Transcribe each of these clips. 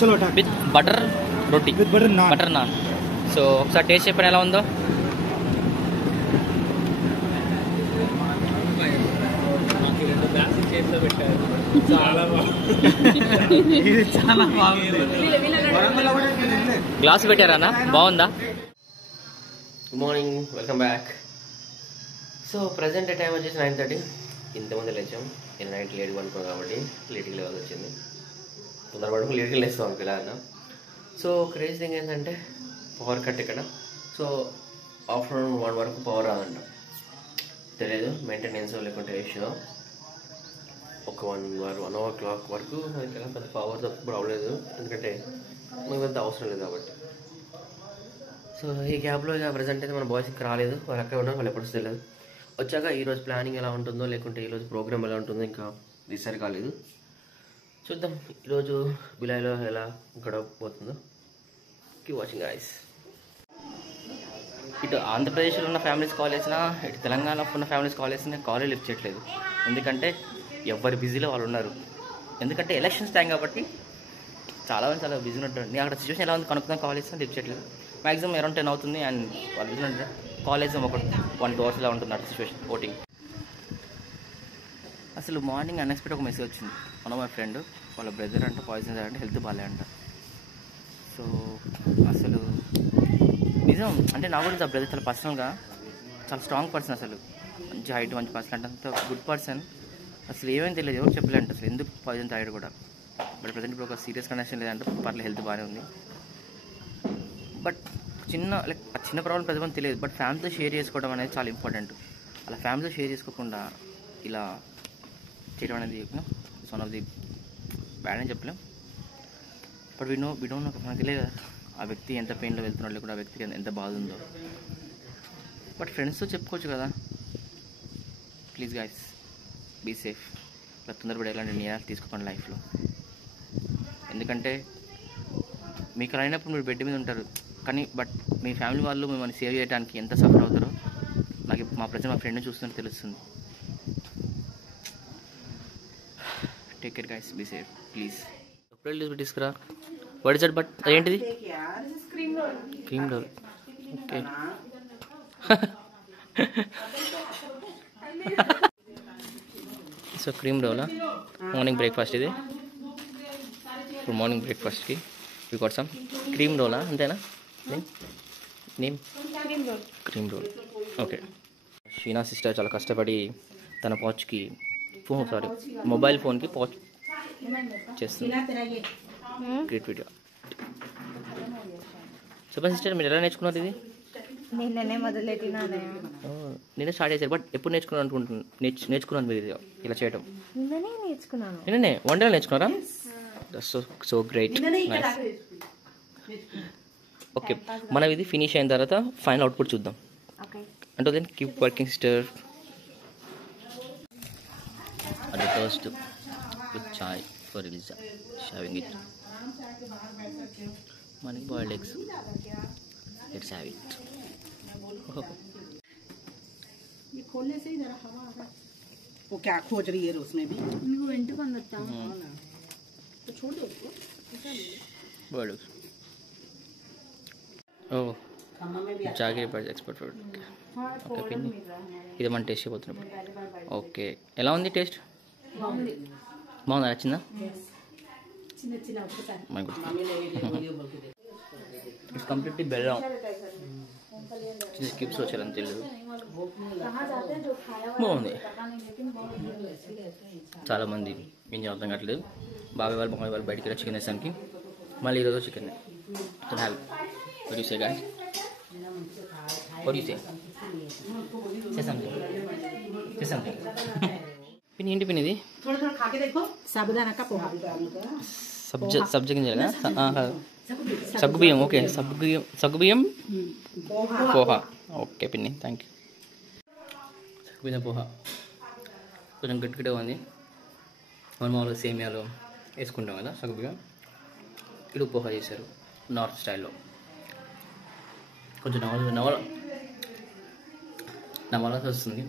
చలో with butter roti, with butter non. So ఒకసారి taste చెప్పండి ఎలా ఉందో. గ్లాస్ పెట్టారా? బాగుందా? Good morning, welcome back. So present time వచ్చేసి 9:30. ఇంతమంది లేచాం. నేను నైట్ లేట్గా అనుకున్నాను కాబట్టి లేట్గా లేవాల్సి వచ్చింది. తొందర పడుకుని లేట్గా లేస్తాం అనుకో ఇలా అన్న. సో క్రేజ్ థింగ్ ఏంటంటే పవర్ కట్ ఇక్కడ. సో ఆఫ్టర్నూన్ 1 వరకు పవర్ రాదంట, తెలియదు మెయింటెనెన్స్ లేకుంటే ఇష్యూ. ఒక 1 o'clock వరకు ఇక్కడ పెద్ద పవర్ తప్పు అవ్వలేదు, ఎందుకంటే మనకు అంత అవసరం లేదు కాబట్టి. సో ఈ గ్యాప్లో ఇక ప్రజెంట్ అయితే మన బాయ్స్ ఇక్కడ రాలేదు, వాళ్ళు అక్కడ ఉన్నారు, వాళ్ళు ఎప్పుడు తెలియదు. వచ్చాక ఈరోజు ప్లానింగ్ ఎలా ఉంటుందో లేకుంటే ఈరోజు ప్రోగ్రామ్ ఎలా ఉంటుందో ఇంకా డిసైడ్ కాలేదు. చూద్దాం ఈరోజు బిలాయిలో ఎలా గడవబోతుందో. Keep watching guys. ఇటు ఆంధ్రప్రదేశ్లో ఉన్న ఫ్యామిలీస్ కాల్ చేసినా, ఇటు తెలంగాణలో ఉన్న ఫ్యామిలీస్ కాల్ చేసినా కాలే లిఫ్ట్ చేయట్లేదు. ఎందుకంటే ఎవరి బిజీలో వాళ్ళు ఉన్నారు. ఎందుకంటే ఎలక్షన్స్ టైం కాబట్టి చాలా బిజీగా ఉంటారు. నేను అక్కడ సిచ్యువేషన్ ఎలా ఉంది కనుక్కుందాం కాల్ చేసినా లిఫ్ట్ చేయట్లేదు. మ్యాక్సిమం అరౌండ్ 10 అవుతుంది అండ్ వాళ్ళు బిజీలో ఉంటారు. కాలేజ్ ఒక 1-2 hours ఇలా ఉంటుంది అక్కడ సిచ్యువేషన్ ఓటింగ్. అసలు మార్నింగ్ అన్ఎక్స్పెక్టెడ్ ఒక మెసేజ్ వచ్చింది. మన మా ఫ్రెండ్ వాళ్ళ బ్రదర్ అంటే పాయిజన్ అంటే హెల్త్ బాగాలే అంట. సో అసలు నిజం అంటే నాకు కూడా బ్రదర్ చాలా పర్సనల్గా చాలా స్ట్రాంగ్ పర్సన్, అసలు మంచి హైట్, మంచి పర్సన్ అంటే అంత గుడ్ పర్సన్. అసలు ఏమేమి తెలియదు, ఎవరు చెప్పలేంట అసలు ఎందుకు పాయిజన్ తాగాడు కూడా. బట్ ప్రజెంట్ ఇప్పుడు ఒక సీరియస్ కండిషన్ లేదంటే పర్లేదు, హెల్త్ బాగానే ఉంది. బట్ చిన్న ప్రాబ్లం ప్రజెంట్ తెలియదు. బట్ ఫ్యామిలీతో షేర్ చేసుకోవడం అనేది చాలా ఇంపార్టెంట్. అలా ఫ్యామిలీతో షేర్ చేసుకోకుండా ఇలా చేయడం అనేది it's one of the bad అని చెప్పలేం. బట్ వీ డోంట్ నో, మనకు తెలియదు కదా ఆ వ్యక్తి ఎంత పెయిన్లో వెళ్తున్నాడు, లేకుండా ఆ వ్యక్తికి ఎంత బాధ ఉందో. బట్ ఫ్రెండ్స్తో చెప్పుకోవచ్చు కదా. Please guys be safe. ఇలా తొందరపడి ఎలాంటి నిర్ణయాలు తీసుకోకండి లైఫ్లో. ఎందుకంటే మీకు అలా అయినప్పుడు మీరు బెడ్ మీద ఉంటారు, కానీ బట్ మీ ఫ్యామిలీ వాళ్ళు మిమ్మల్ని సేవ్ చేయడానికి ఎంత సఫర్ అవుతారో నాకు మా ప్రజెంట్ మా ఫ్రెండ్ని చూస్తుంటే తెలుస్తుంది. Take care guys, be safe please. ఎప్పుడు తీసుకురా వాట్ ఇస్ దట్? బట్ అదేంటిది? Cream roll. Okay. So cream రోలా మార్నింగ్ బ్రేక్ఫాస్ట్ ఇది. ఇప్పుడు మార్నింగ్ బ్రేక్ఫాస్ట్కి వీ గాట్ సమ్ క్రీమ్ రోలా, అంతేనా? Name cream roll. Okay. Sheena sister చాలా కష్టపడి తన పాచ్కి మొబైల్ ఫోన్కి పాచ్ చేస్తుంది. Great video. చెప్పండి సిస్టర్, మీరు ఎలా నేర్చుకున్నారు ఇది? నిన్ననే మొదలెట్టినాను. నేనే స్టార్ట్ చేశారు, బట్ ఎప్పుడు నేర్చుకున్నాను మీరు ఇలా చేయడం? నిన్ననే నేర్చుకున్నాను. నిన్ననే వంటలు నేర్చుకున్నారా? So great. ఓకే, మనం ఇది ఫినిష్ అయిన తర్వాత ఫైనల్ అవుట్పుట్ చూద్దాం. అంటే దెన్ కీప్ వర్కింగ్ సిస్టర్. అది toast with chai for Eliza, having it. Morning boiled eggs. Let's have it. ये खोलने से ही जरा हवा आ रहा है. वो क्या खोज रही है उसमें भी? इनको वेंट बंद होता है ना, तो छोड़ दो उसको. boiled eggs. Oh, jagir birds expert food. Okay పిన్ని, ఇది మనం టేస్ట్ చేయబోతున్నాం. ఓకే, ఎలా ఉంది టేస్ట్? బాగుందా? నచ్చిందా? ఇట్స్ కంప్లీట్లీ బెల్లం. చిన్న స్కిప్స్ వచ్చారని తెలియదు. బాగుంది. చాలామంది ఏం అర్థం కావట్లేదు. బాబాయ్ వాళ్ళు మామయ్య వాళ్ళు బయటికి చికెన్ వేసానికి మళ్ళీ ఈరోజు chicken have. What do you say, guys? What do you say? Say something. Say something. Pin ఏంటి పిన్ ఇది? थोड़ा थोड़ा खा के देखो. साबुदाना का पोहा. సబ్జ గింజలు సగ్గుబియ్యం. ఓకే, సగ్గుబియ్యం పోహా. ఓకే పిన్ని, థ్యాంక్ యూ. సగ్గుబియ్యం పోహా కొంచెం గట్టిగా ఉంది. మనం మామూలుగా సేమియాలో వేసుకుంటాం కదా సగ్గుబియ్యం. ఇడు పోహా చేశారు నార్త్ స్టైల్లో. కొంచెం నవలతో వస్తుంది,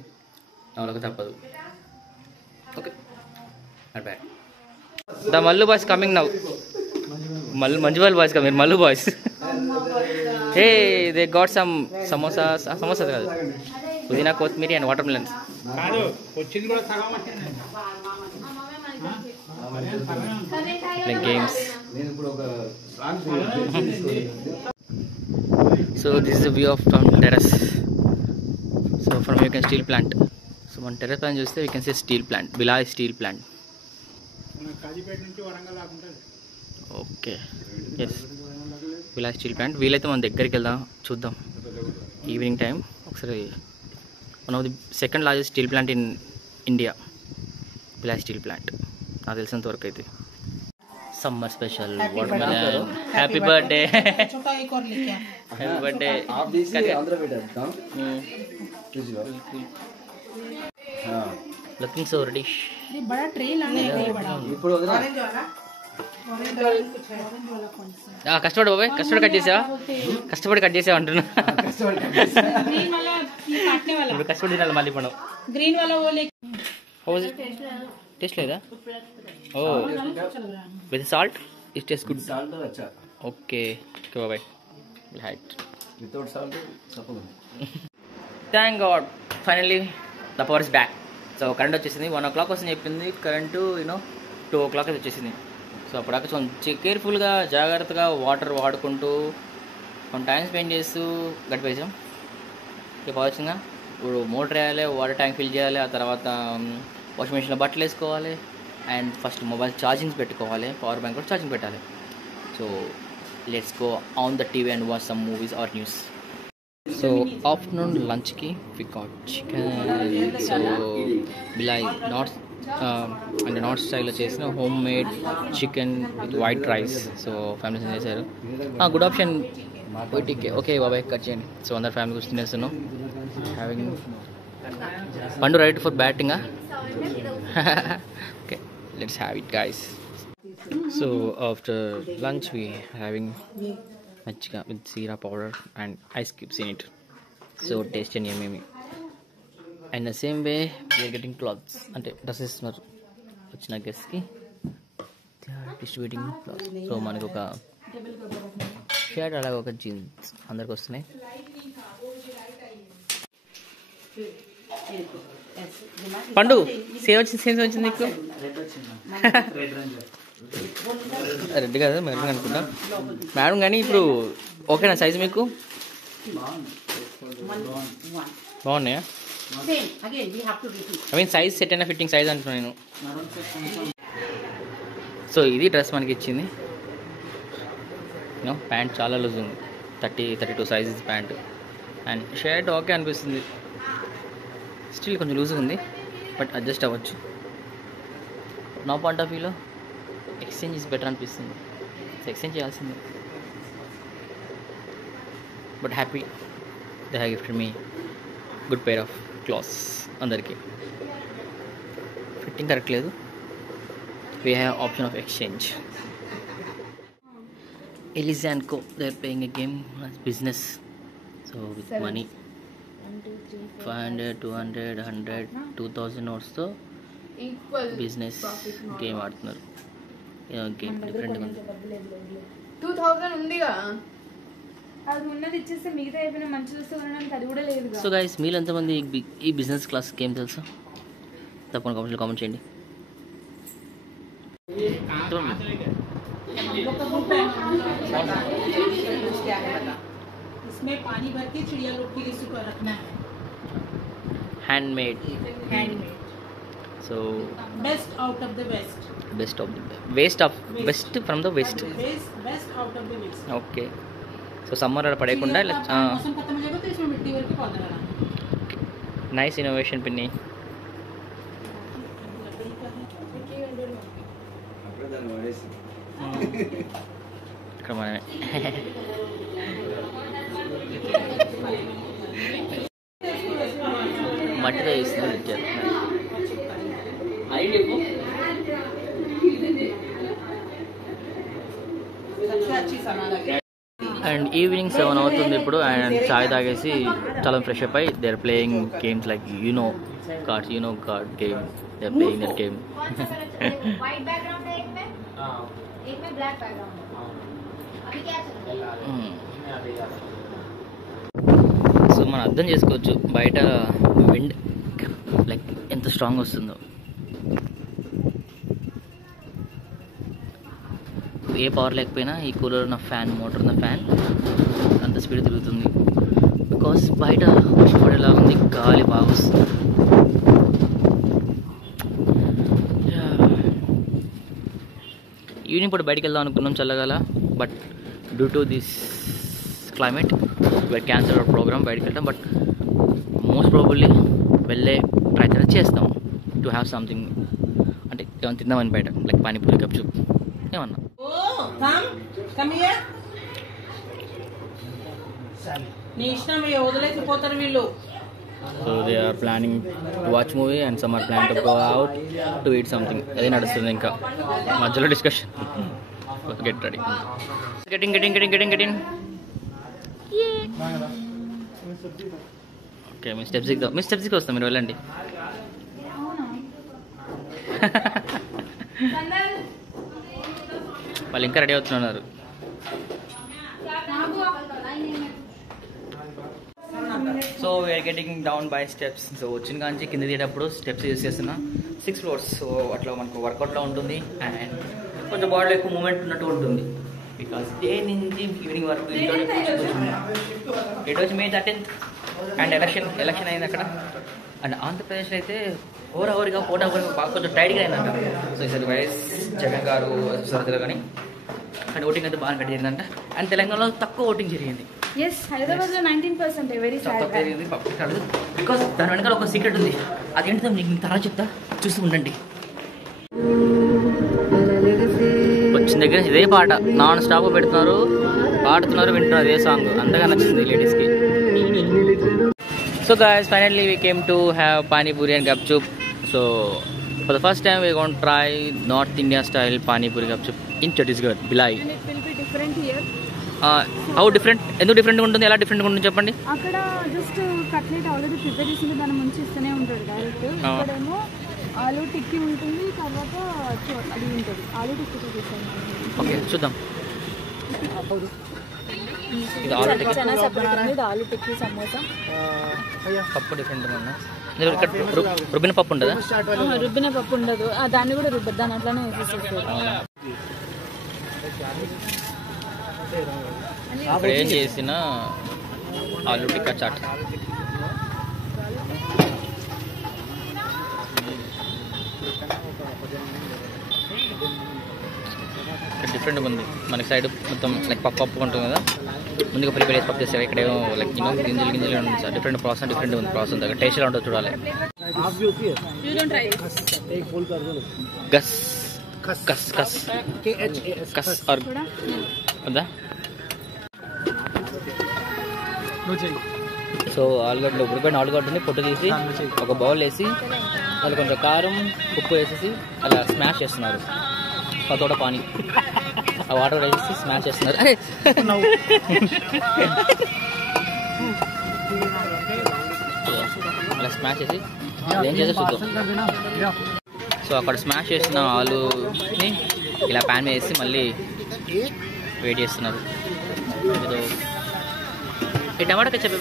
నవలకు తప్పదు. Okay, not bad. The Mallu boss coming now. Manjummel boys కదా మీరు, Mallu boys. Hey they got some samosas, samosas కాదు, పుదీనా కొత్తిమీర and watermelons. Games. So this is the view of from terrace. So from you can steel plant. So మన terrace plant చూస్తే you can see steel plant, Bhilai steel plant. Okay, yes, Bhilai steel plant. వీలైతే మన దగ్గరికి వెళ్దాం, చూద్దాం evening time ఒకసారి. One of the second largest steel plant in India, Bhilai steel plant నాకు తెలిసినంత వరకు అయితే. Summer special water melon. Happy birthday, happy birthday. Looking so reddish. కష్టపడి బాబాయ్, కష్టపడి కట్ చేసావా? కష్టపడి కట్ చేసావా అంటున్నా. ఇప్పుడు కష్టపడి తినాలి మళ్ళీ మనం. టేస్ట్ లేదా? Oh with salt it taste good. Okay okay బాబాయ్. Without salt thank god finally the power is back. So current వచ్చేసింది. 1 o'clock వస్తుంది చెప్పింది కరెంటు, 2 o'clock అయితే వచ్చేసింది. సో అప్పుడాక కొంచెం కేర్ఫుల్గా జాగ్రత్తగా వాటర్ వాడుకుంటూ కొంచెం టైం స్పెండ్ చేస్తూ గడిపేసాం. ఇక వచ్చిందా ఇప్పుడు మోటర్ వేయాలి, వాటర్ ట్యాంక్ ఫిల్ చేయాలి, ఆ తర్వాత వాషింగ్ మెషిన్లో బట్టలు వేసుకోవాలి, అండ్ ఫస్ట్ మొబైల్ ఛార్జింగ్స్ పెట్టుకోవాలి, పవర్ బ్యాంక్ కూడా ఛార్జింగ్ పెట్టాలి. So let's go on the TV and watch some movies or news. So afternoon లంచ్కి we got chicken. So Bhilai అంటే నార్త్ స్టైల్లో చేసిన homemade chicken with white rice. So families చేశారు. Good option. Okay బాబాయ్ cut చేయండి. So అందరు family కూర్చొని తినేస్తున్నాం. హ్యావింగ్ పండు రైట్ ఫర్ బ్యాటింగా. Okay let's have it guys. So after lunch we having మజ్జిగ with jeera powder and ice cubes in it. So tasty and yummy. And the same way we are getting clothes, అంటే dresses వచ్చిన గెస్ట్కి distributing clothes. So మనకు ఒక shirt అలాగే ఒక jeans అందరికి వస్తున్నాయి. పండు సేమ్ వచ్చింది నీకు. రెడ్ కాదు మెరూన్ అనుకుంటా మేడం. కానీ ఇప్పుడు ఓకేనా సైజ్ మీకు? బాగున్నాయా? ఐ మీన్ సైజ్ సెట్ అయినా ఫిట్టింగ్ సైజ్ అంటున్నాను నేను. సో ఇది డ్రెస్ మనకి ఇచ్చింది. ప్యాంట్ చాలా లూజ్ ఉంది, 30-32 size pant. And shirt okay అనిపిస్తుంది, స్టిల్ కొంచెం లూజ్గా ఉంది, బట్ అడ్జస్ట్ అవ్వచ్చు. నా పాయింట్ ఆఫ్ వ్యూలో ఎక్స్చేంజ్ ఇస్ బెటర్ అనిపిస్తుంది. సో ఎక్స్చేంజ్ చేయాల్సిందే. But happy they have gifted me good pair of clothes. అందరికీ ఫిట్టింగ్ కరెక్ట్ లేదు, we have option of exchange. Elise and Co, they're playing a game as business. So with money 500, 200, 100, 2000 notes తో business game ఆడుతున్నారు. Game డిఫరెంట్గా ఉంది. 2000 ఉందిగా, అది ఉన్నది ఇచ్చేస్తే మిగతా అయిపోయిన మంచి వస్తే కొనడానికి అది కూడా లేదు. సో గైస్ మీరు ఎంతమంది ఈ బిజినెస్ క్లాస్ గేమ్ తెలుసా? తప్పకుండా కామెంట్ చేయండి. इसमें पानी भर के चिड़िया लोग के लिए सुखा रखना है. Handmade. So best out of the west. Best of the west from the west. Best out of the west. Okay. So summer అలా పడేయకుండా मौसम खत्म हो जाएगा तो इसमें मिट्टी भर के पौधा लगाना. నైస్ ఇన్నోవేషన్ పిన్ని. ఇక్కడ మనమే మట్టితో వేస్తుంది. అండ్ ఈవినింగ్ 7 అవుతుంది ఇప్పుడు. అండ్ చాయ్ తాగేసి చాలా ఫ్రెష్ అప్ అయ్యి they are playing games like card game. They are playing that game. So మనం అర్థం చేసుకోవచ్చు బయట విండ్ లైక్ ఎంత స్ట్రాంగ్ వస్తుందో. ఏ పవర్ లేకపోయినా ఈ కూలర్ ఉన్న ఫ్యాన్, మోటార్ ఉన్న ఫ్యాన్ అంత స్పీడ్ తిరుగుతుంది. బికాస్ బయట పడేలా ఉంది, గాలి బాగా వస్తుంది. ఈవినింగ్ పూట బయటికి వెళ్దాం అనుకున్నాం చల్లగల, but due to this climate we're cancel our programme. బయటికి వెళ్తాం, బట్ మోస్ట్ ప్రాబబ్లీ వెళ్ళే ప్రయత్నం చేస్తాం టు హ్యావ్ సంథింగ్, అంటే ఏమైనా తిందామని బయట, లైక్ పానీపూరి, గప్చుప్ ఏమన్నా. So they are planning to watch movie and some are planning to go out to eat something. అదే నడుస్తుంది ఇంకా మధ్యలో discussion. Get ready. Getting. Okay, మీ స్టెప్స్కి వస్తాం, మీరు వెళ్ళండి. వాళ్ళు ఇంకా రెడీ అవుతున్నారు. So we're getting down by steps. So వచ్చిన కాంచి కింద దిగేటప్పుడు స్టెప్స్ యూజ్ చేస్తున్నా. 6 floors. సో అట్లా మనకు వర్కౌట్లో ఉంటుంది అండ్ కొంచెం బాడీలో ఎక్కువ మూమెంట్ ఉన్నట్టు ఉంటుంది. బికాస్ డే నుంచి ఈవినింగ్ వరకు ఇటు వచ్చి May 13th అండ్ ఎలక్షన్ అయింది అక్కడ. అండ్ ఆంధ్రప్రదేశ్ అయితే ఓవర్గా పోటా బాగా కొంచెం టైట్గా అయిందంట. సో ఈసారి వైఎస్ జగన్ గారు సరదాగా కానీ అండ్ ఓటింగ్ అయితే బాగా జరిగిందంట. అండ్ తెలంగాణలో తక్కువ ఓటింగ్ జరిగింది. హైదరాబాద్లో 19%. వెరీ తక్కువ జరిగింది పబ్లిక్ కాదు. బికాస్ దాని వెనకాల ఒక సీక్రెట్ ఉంది. అదేంటిదో నీకు తర్వాత చెప్తా, చూస్తూ ఉండండి. వచ్చిన దగ్గర నుంచి ఇదే పాట నాన్ స్టాప్ పెడుతున్నారు, పాడుతున్నారు, వింటున్నారు. అదే సాంగ్ అంతగా నచ్చింది లేడీస్కి. So guys, finally we came to have pani puri and gupchup. So for the first time we are going to try North India style pani puri gupchup in Chhattisgarh, Bhilai. And it will be different here. How different? ఎందుకు different ఉంటుంది, ఎలా different ఉంటుంది చెప్పండి. అక్కడ just cutlet already prepare చేసింది, దాని ముంచి ఇస్తూనే ఉంటాడు డైరెక్ట్. ఇక్కడేమో ఆలూ టిక్కీ ఉంటుంది, తర్వాత అది ఉంటుంది ఆలూ టిక్కీ చూపిస్తాను. ఓకే చూద్దాం. ఇది ఆలూ టిక్కీ, చనా సెపరేట్ ఉంది, ఇది ఆలూ టిక్కీ సమోసా. పప్పు డిఫరెంట్ ఉందా? ఇక్కడ రుబ్బిన పప్పు ఉంటుందా? రుబ్బిన పప్పు ఉండదు, దాన్ని కూడా రుబ్బద్దు, దాని అట్లానే వేసేసేస్తారు. ఇప్పుడు ఏం చేసిన ఆలూ టిక్కా చాట్. డిఫరెంట్గా ఉంది. మనకి సైడ్ మొత్తం లైక్ పప్పు ఉంటుంది కదా, ముందుగా ప్రిపేర్ చేసి పప్పు చేస్తారు. ఇక్కడ ఏమో లైక్ గింజలు ఉంటుంది సార్. డిఫరెంట్ ప్రాసెస్, డిఫరెంట్ ఉంది ప్రాసెస్. దగ్గర టేస్ట్ ఎలా ఉంటుంది చూడాలి. గస్ కస్ కస్ కస్ వద్దా? సో ఆలుగడ్డలు ఉడిపోయిన ఆలుగడ్డని పొట్టు తీసి ఒక బౌల్ వేసి దాంట్లో కొంచెం కారం, ఉప్పు వేసేసి అలా స్మాష్ చేస్తున్నారు. పతోట పానీ ఆ వాటర్ వేసి స్మాష్ చేస్తున్నారు. అలా స్మాష్ చేసి ఏం చేస్తే చూద్దాం. సో అక్కడ స్మాష్ చేసిన ఆలుని ఇలా ప్యాన్ మీద వేసి మళ్ళీ వెయిట్ చేస్తున్నారు. ఏదో ఈ టమాటా కెచప్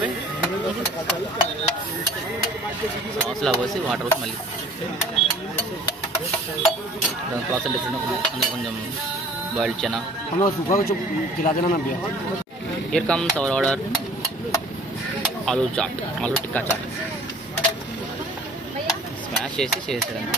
సాస్లా పోసి వాటర్ పోసి మళ్ళీ దాని ప్రాసెస్ డిఫరెంట్. అందులో కొంచెం బాయిల్డ్ చనా. Here comes our order aloo chaat, aloo tikka chaat. Smash చేసి చేసేదండి.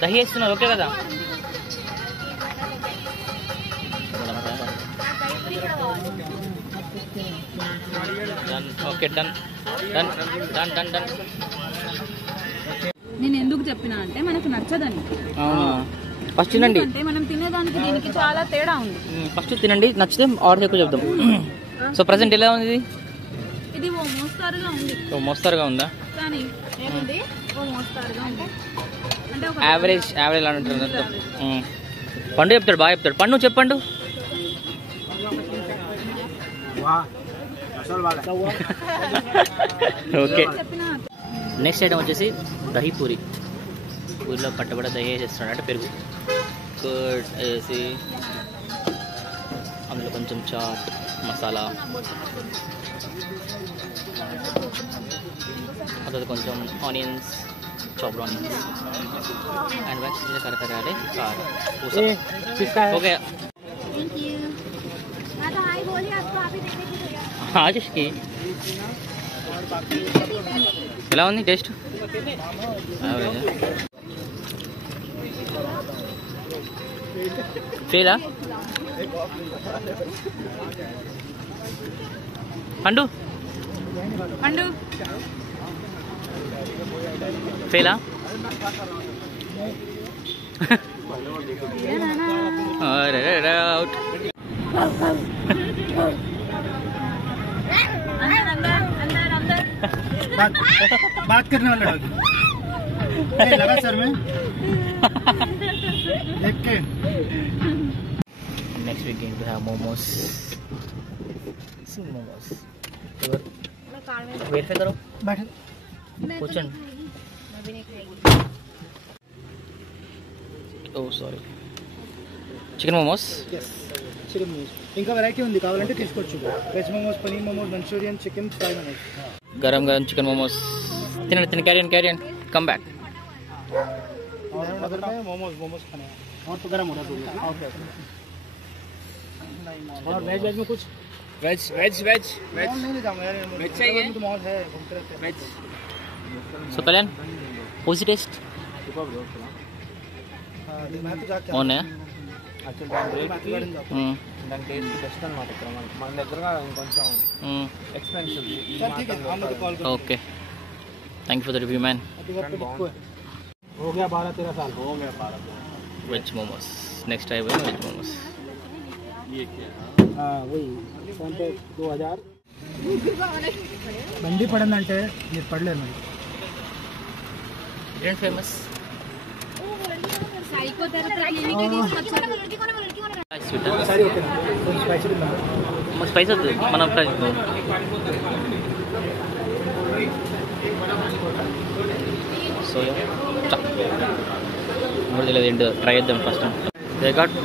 దహి వేస్తున్నారు ఓకే కదా? Okay done done done done done. నేను ఎందుకు చెప్పినా అంటే మనకు నచ్చదని. ఫస్ట్ తినండి, అంటే మనం తినేదానికి దీనికి చాలా తేడా ఉంది. ఫస్ట్ తినండి, నచ్చితే ఆర్డర్ ఎక్కువ చెప్దాం. సో ప్రజెంట్ ఎలా ఉంది? ఇది ఓ మోస్తారుగా ఉంది. ఓ మోస్తారుగా ఉందా? కానీ ఏముంది ఓ మోస్తారుగా ఉంది అంటే ఒక యావరేజ్ యావరేజ్ అంటారు. పండు చెప్తాడు, బాగా చెప్తాడు. పండు చెప్పండు. ఓకే, నెక్స్ట్ ఐటమ్ వచ్చేసి దహీ పూరి. పూరిలో పట్టబడ దహి వేసేస్తున్నాడు, అంటే పెరుగు కర్డ్ వేసి అందులో కొంచెం చాట్ మసాలా, అదే కొంచెం onions, chopped onions and veg కరకరాలే కారం. ఓకే ఆజష్కి ఎలా ఉంది టేస్ట్? ఫెయిలా పండు? పండు ఫెయిలా? అవుట్. बात करने वाला डॉगी लगा सर में देख के। Next we're going to have momos. Momos. Wait पे करो, बैठे पूछन. Oh sorry. Chicken momos. yes chicken momos ఇంకా వెరైటీ ఉంది, కావాలంటే తీసుకోవచ్చు. Veg momos, paneer momos, Manchurian, chicken fry momos. गरम गरम चिकन मोमोस. तिन तिन कैरियन कम बैक. अगर मैं मोमोस खाने हैं और तो गरम हो रहा है। ओके और वेज में कुछ वेज नहीं ले जाऊंगा यार, वेज चाहिए तो मॉल है, घूमते रहते हैं वेज। सो कल्याण पोजी टेस्ट मैं तो जाके ऑन है. దాని టేస్ట్ బెస్ట్ అన్నమాట. ఇక్కడ మన దగ్గర ఇంకొంచెం ఎక్స్పెన్సివ్. సార్ ठीक है हम लोग कॉल करेंगे. Okay thank you for the review man. हो गया 12-13 साल हो गया 12. वेज मोमोस नेक्स्ट टाइम है वेज मोमोस. ये क्या? हां वही फोन पे 2000 బండి పడిందంటే మీరు పడలేదు మరి. Indian famous sorry okay spicy ఉందా? స్పైస్ మన సోయా తెలియదు ఏంటో ట్రై చేద్దాం ఫస్ట్.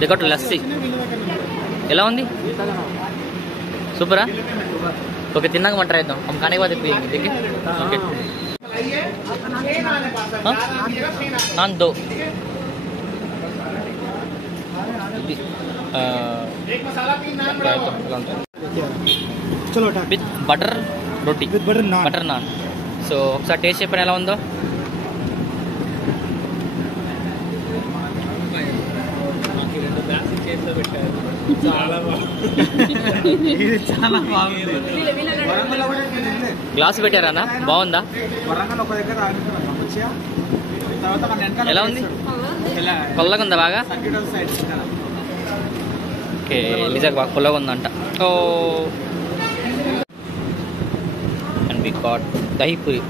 They got lassi. ఎలా ఉంది? సూపరా? ఓకే తిన్నాక మనం ట్రై చేద్దాం. हम खाने के बाद देखिए. ओके नान दो చలో with butter roti, with butter non. So ఒకసారి టేస్ట్ చెప్పండి ఎలా ఉందో. గ్లాస్ పెట్టారా? బాగుందా? ఎలా ఉంది? పొల్లగా ఉందా బాగా? ఓకే నిజంగా బాగా పొల్లగా ఉందంట. Oh and we got dahi puri.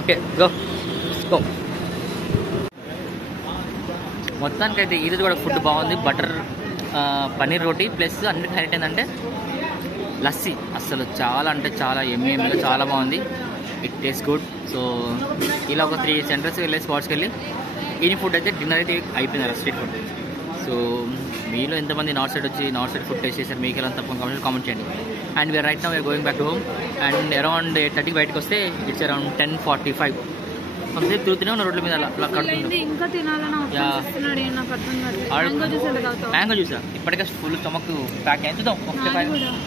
Okay go go. మొత్తానికైతే ఈరోజు కూడా ఫుడ్ బాగుంది. బటర్ పన్నీర్ రోటీ ప్లస్ అన్నిటి హైలైట్ ఏంటంటే లస్సీ. అసలు చాలా అంటే చాలా ఎమ్మెగా చాలా బాగుంది. It taste good. సో ఇలా ఒక 3 సెంటర్స్ వెళ్ళి స్పాట్స్కి వెళ్ళి ఈయన ఫుడ్ అయితే డిన్నర్ అయితే అయిపోయింది స్ట్రీట్ ఫుడ్. సో మీలో ఎంతమంది నార్త్ సైడ్ ఫుడ్ టేస్ట్ చేశారు మీకు ఎలా తప్పకుండా కామెంట్ చేయండి. And we're right now we're going back to home. And around 8:30 బయటకు వస్తే ఇట్స్ అరౌండ్ 10:45. కొంతసేపు తిరుగుతూనే ఉన్న రోడ్ల మీద అలా కడుతుంది. మ్యాంగో జ్యూసా? ఇప్పటికే ఫుల్ స్టమక్ ప్యాక్ అయింది. చూద్దాం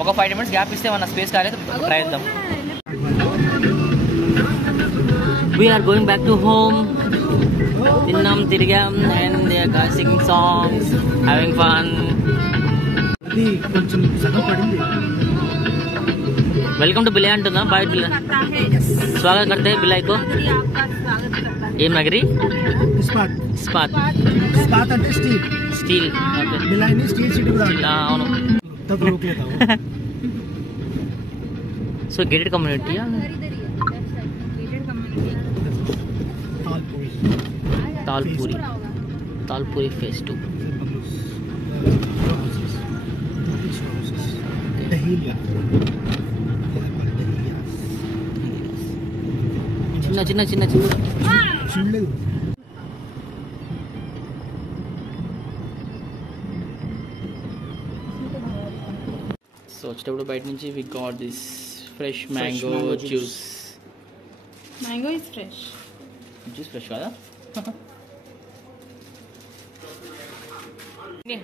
ఒక 5 minutes గ్యాప్ ఇస్తే మన స్పేస్ కాలేదు, ట్రై చేద్దాం. We're going back to home. తిన్నాం, తిరిగాం and singing songs, having fun. కొంచెం సగం పడింది. वेलकम टू बिलाई अंटुना बाय बिलाई स्वागत करते हैं बिलाई को. ये नगरी इस्पात इस्पात అంటే స్టీల్. ఓకే బిలాయిని స్టీల్ సిటీ కూడా అవును. तब रोक लेता हूं. सो गेटेड कम्युनिटी तालपुरी दालपूरी फेज 2 చిన్న చిన్న చిన్న చిన్న సో వచ్చేటప్పుడు బయట నుంచి we got this fresh mango juice. Mango is fresh. Juice fresh కదా?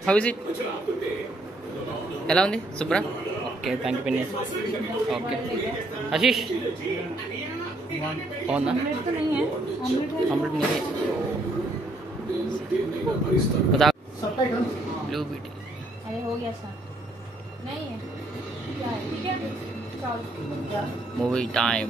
How is it? ఎలా ఉంది సుబ్రా? ఓకే థ్యాంక్ యూ పిన్ని. ఓకే ఆశీష్ బాగుందా? ఆమ్లెట్ నీకే బ్లూ బీటీ. अरे हो गया सर नहीं है ठीक है मूवी टाइम.